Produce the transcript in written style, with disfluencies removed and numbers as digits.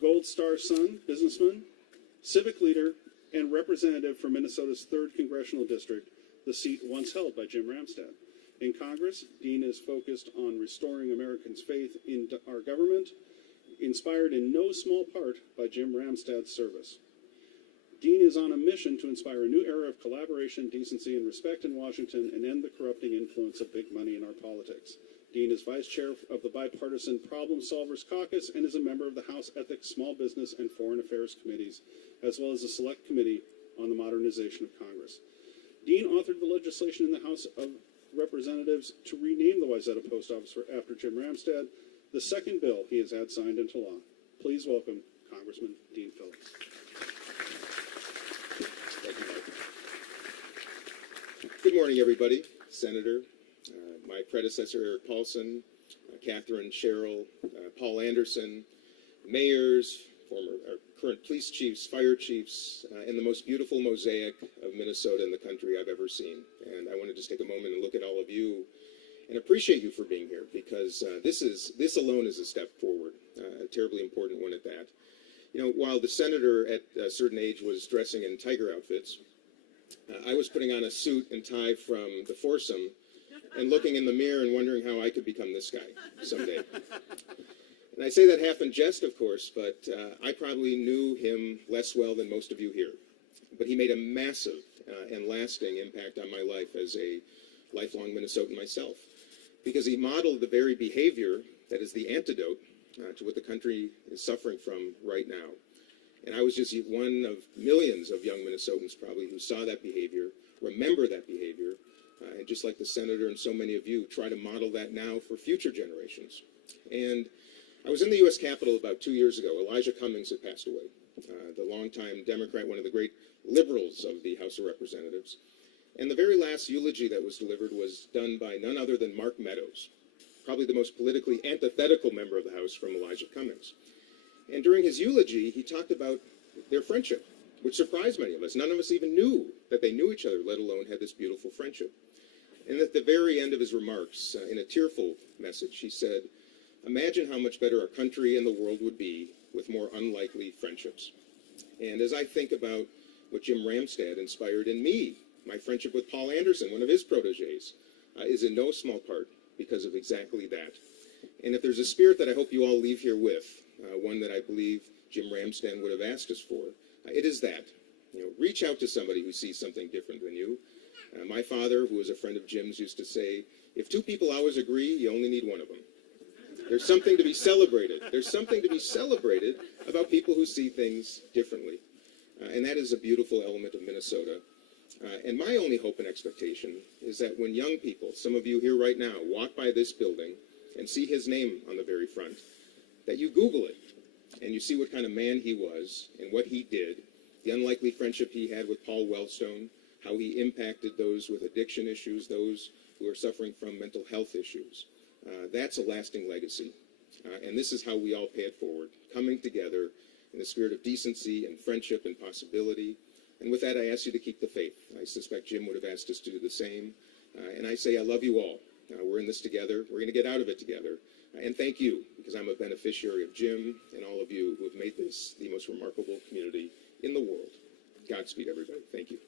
Gold Star son, businessman, civic leader, and representative for Minnesota's 3rd Congressional District, the seat once held by Jim Ramstad. In Congress, Dean is focused on restoring Americans' faith in our government, inspired in no small part by Jim Ramstad's service. Dean is on a mission to inspire a new era of collaboration, decency, and respect in Washington and end the corrupting influence of big money in our politics. Dean is vice chair of the bipartisan Problem Solvers Caucus and is a member of the House Ethics, Small Business, and Foreign Affairs Committees, as well as the Select Committee on the Modernization of Congress. Dean authored the legislation in the House of Representatives to rename the Wayzata Post Office after Jim Ramstad, the second bill he has had signed into law. Please welcome Congressman Dean Phillips. Good morning, everybody. Senator, my predecessor, Eric Paulson, Catherine, Cheryl, Paul Anderson, mayors, current police chiefs, fire chiefs, and the most beautiful mosaic of Minnesota in the country I've ever seen. And I want to just take a moment and look at all of you and appreciate you for being here, because this alone is a step forward, a terribly important one at that. You know, while the senator at a certain age was dressing in tiger outfits, I was putting on a suit and tie from the foursome and looking in the mirror and wondering how I could become this guy someday. And I say that half in jest, of course, but I probably knew him less well than most of you here. But he made a massive and lasting impact on my life as a lifelong Minnesotan myself, because he modeled the very behavior that is the antidote to what the country is suffering from right now. And I was just one of millions of young Minnesotans probably who saw that behavior, remember that behavior, and just like the senator and so many of you, try to model that now for future generations. And I was in the U.S. Capitol about 2 years ago. Elijah Cummings had passed away, the longtime Democrat, one of the great liberals of the House of Representatives. And the very last eulogy that was delivered was done by none other than Mark Meadows, probably the most politically antithetical member of the House from Elijah Cummings. And during his eulogy, he talked about their friendship, which surprised many of us. None of us even knew that they knew each other, let alone had this beautiful friendship. And at the very end of his remarks, in a tearful message, he said, "Imagine how much better our country and the world would be with more unlikely friendships." And as I think about what Jim Ramstad inspired in me, my friendship with Paul Anderson, one of his proteges, is in no small part because of exactly that. And if there's a spirit that I hope you all leave here with, one that I believe Jim Ramstad would have asked us for, it is that. You know, reach out to somebody who sees something different than you. My father, who was a friend of Jim's, used to say, if two people always agree, you only need one of them. There's something to be celebrated. There's something to be celebrated about people who see things differently. And that is a beautiful element of Minnesota. And my only hope and expectation is that when young people, some of you here right now, walk by this building and see his name on the very front, that you Google it and you see what kind of man he was and what he did, the unlikely friendship he had with Paul Wellstone, how he impacted those with addiction issues, those who are suffering from mental health issues. That's a lasting legacy. And this is how we all pay it forward, coming together in the spirit of decency and friendship and possibility. And with that, I ask you to keep the faith. I suspect Jim would have asked us to do the same. And I say I love you all. We're in this together. We're going to get out of it together. And thank you, because I'm a beneficiary of Jim and all of you who have made this the most remarkable community in the world. Godspeed, everybody. Thank you.